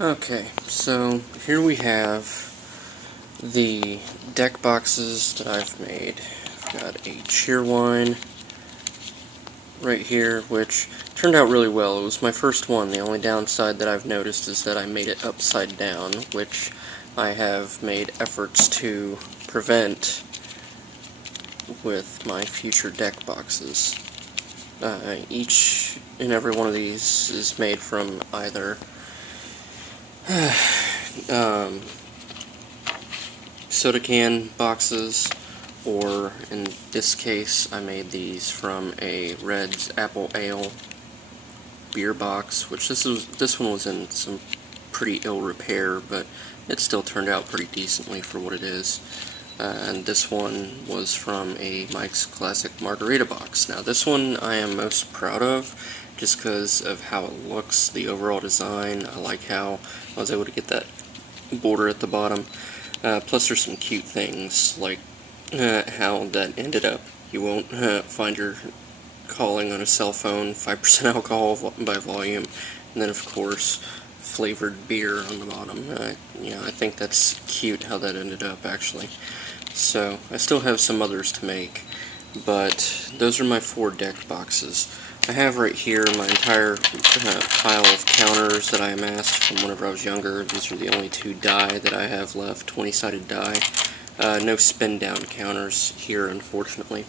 Okay, so here we have the deck boxes that I've made. I've got a Cheerwine right here, which turned out really well. It was my first one. The only downside that I've noticed is that I made it upside down, which I have made efforts to prevent with my future deck boxes. Each and every one of these is made from either soda can boxes, or in this case I made these from a Red's Apple Ale beer box, which this one was in some pretty ill repair, but it still turned out pretty decently for what it is. And this one was from a Mike's Classic Margarita box. Now this one I am most proud of, just because of how it looks, the overall design. I like how I was able to get that border at the bottom. Plus there's some cute things, like how that ended up. You won't find your calling on a cell phone, 5% alcohol by volume, and then of course flavored beer on the bottom. I think that's cute how that ended up, actually. So I still have some others to make, but those are my 4 deck boxes. I have right here my entire pile of counters that I amassed from whenever I was younger. These are the only 2 die that I have left, 20-sided die. No spin-down counters here, unfortunately.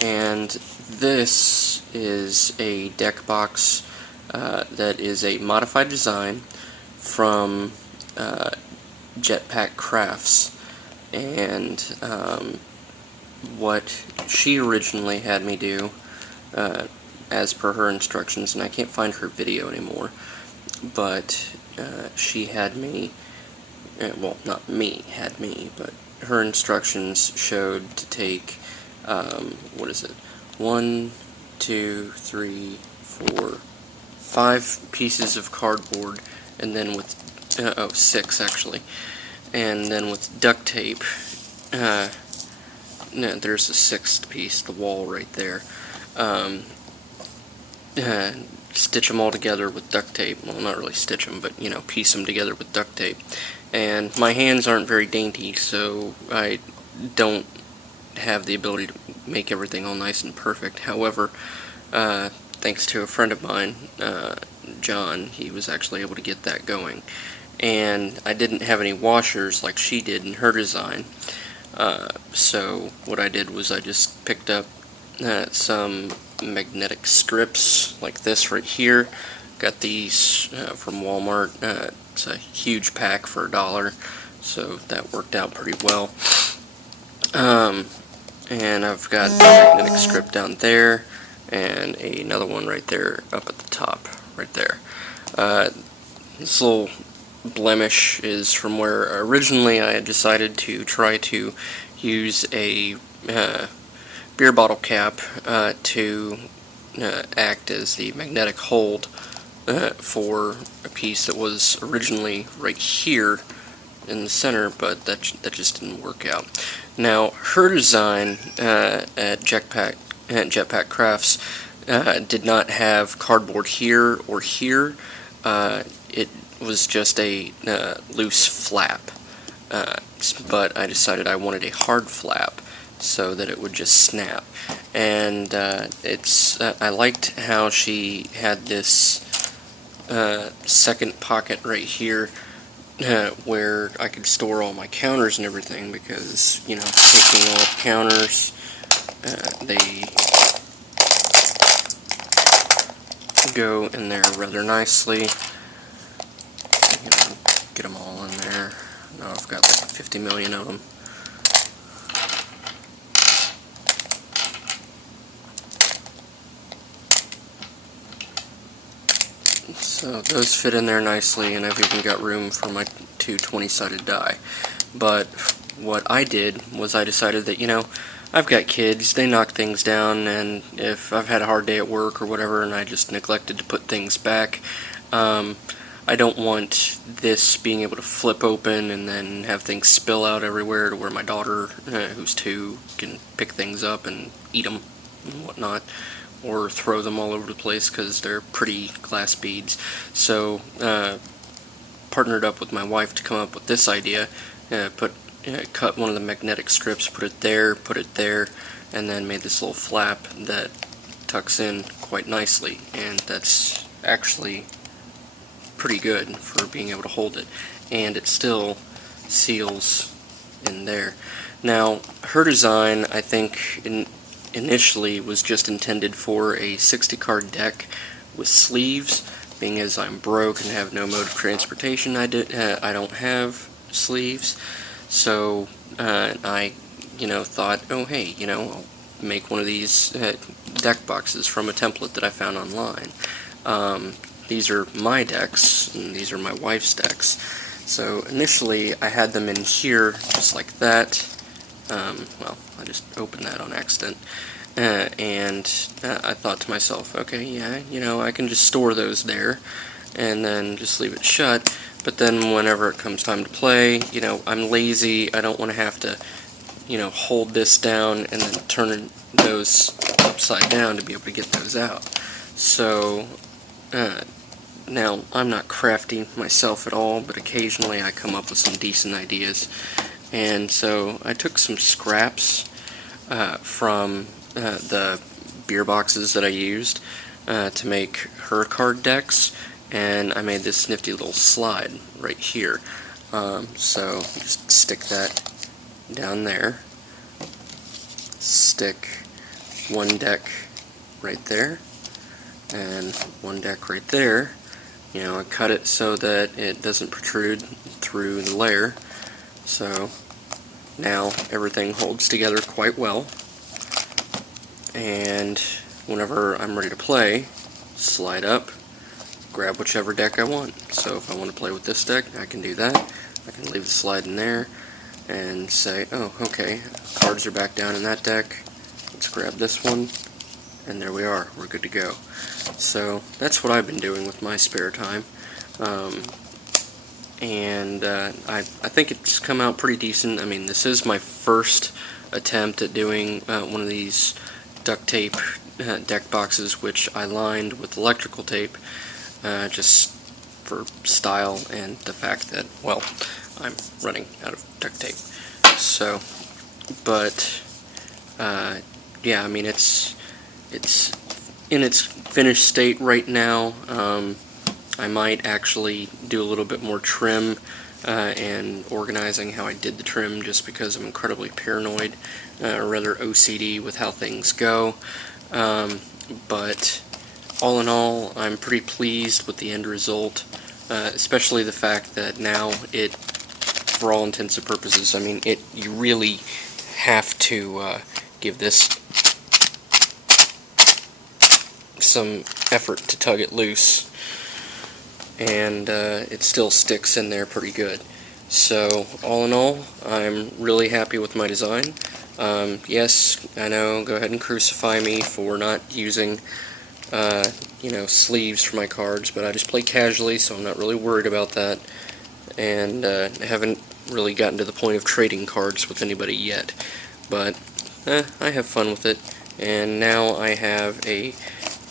And this is a deck box that is a modified design from Jetpack Crafts. And what she originally had me do, as per her instructions, and I can't find her video anymore, but she had me, well, not me, had me, but her instructions showed to take, what is it, 1, 2, 3, 4, 5 pieces of cardboard, and then with, 6 actually, and then with duct tape, no, there's the 6th piece, the wall right there, stitch them all together with duct tape. Well, not really stitch them, but, piece them together with duct tape. And my hands aren't very dainty, so I don't have the ability to make everything all nice and perfect. However, thanks to a friend of mine, John, he was actually able to get that going. And I didn't have any washers like she did in her design. So what I did was I just picked up some magnetic strips like this right here. Got these from Walmart. It's a huge pack for $1, so that worked out pretty well. And I've got the magnetic strip down there, and another one right there up at the top, right there. This little blemish is from where originally I had decided to try to use a beer bottle cap to act as the magnetic hold for a piece that was originally right here in the center, but that just didn't work out. Now, her design at Jetpack Crafts did not have cardboard here or here. It was just a loose flap, but I decided I wanted a hard flap so that it would just snap. And I liked how she had this second pocket right here where I could store all my counters and everything, because, taking all the counters, they go in there rather nicely. Get them all in there. Now I've got like 50 million of them. So those fit in there nicely, and I've even got room for my 2 20-sided die. But what I did was I decided that, I've got kids, they knock things down, and if I've had a hard day at work or whatever and I just neglected to put things back, I don't want this being able to flip open and then have things spill out everywhere to where my daughter, who's 2, can pick things up and eat them and whatnot, or throw them all over the place because they're pretty glass beads. So partnered up with my wife to come up with this idea. Cut one of the magnetic strips, put it there, and then made this little flap that tucks in quite nicely, and that's actually pretty good for being able to hold it, and it still seals in there. Now, her design, I think, initially was just intended for a 60 card deck with sleeves. Being as I'm broke and have no mode of transportation, I don't have sleeves. So I, thought, oh hey, I'll make one of these deck boxes from a template that I found online. These are my decks, and these are my wife's decks. So initially I had them in here, just like that. Well, I just opened that on accident. And I thought to myself, okay, yeah, I can just store those there, and then just leave it shut. But then whenever it comes time to play, I'm lazy, I don't want to have to, hold this down and then turn those upside down to be able to get those out. So, now, I'm not crafty myself at all, but occasionally I come up with some decent ideas. And so I took some scraps from the beer boxes that I used to make her card decks, and I made this nifty little slide right here. So just stick that down there, stick one deck right there, and one deck right there. I cut it so that it doesn't protrude through the layer, so now everything holds together quite well. And whenever I'm ready to play, slide up, grab whichever deck I want. So if I want to play with this deck, I can do that. I can leave the slide in there and say, oh, okay, cards are back down in that deck. Let's grab this one, and there we are. We're good to go. So that's what I've been doing with my spare time. I think it's come out pretty decent. I mean, this is my first attempt at doing one of these duct tape deck boxes, which I lined with electrical tape, just for style and the fact that, well, I'm running out of duct tape. So, but yeah, I mean, it's in its finished state right now. I might actually do a little bit more trim and organizing how I did the trim, just because I'm incredibly paranoid, or rather OCD, with how things go. But all in all, I'm pretty pleased with the end result, especially the fact that now it, for all intents and purposes, I mean, you really have to give this some effort to tug it loose, and it still sticks in there pretty good. So all in all, I'm really happy with my design. Yes, I know, go ahead and crucify me for not using sleeves for my cards, but I just play casually, so I'm not really worried about that, and I haven't really gotten to the point of trading cards with anybody yet, but I have fun with it, and now I have a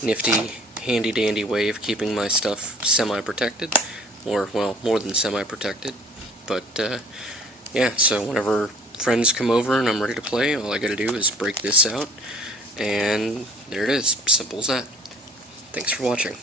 nifty, handy-dandy way of keeping my stuff semi-protected, or, well, more than semi-protected. But yeah, so whenever friends come over and I'm ready to play, all I gotta do is break this out, and there it is, simple as that. Thanks for watching.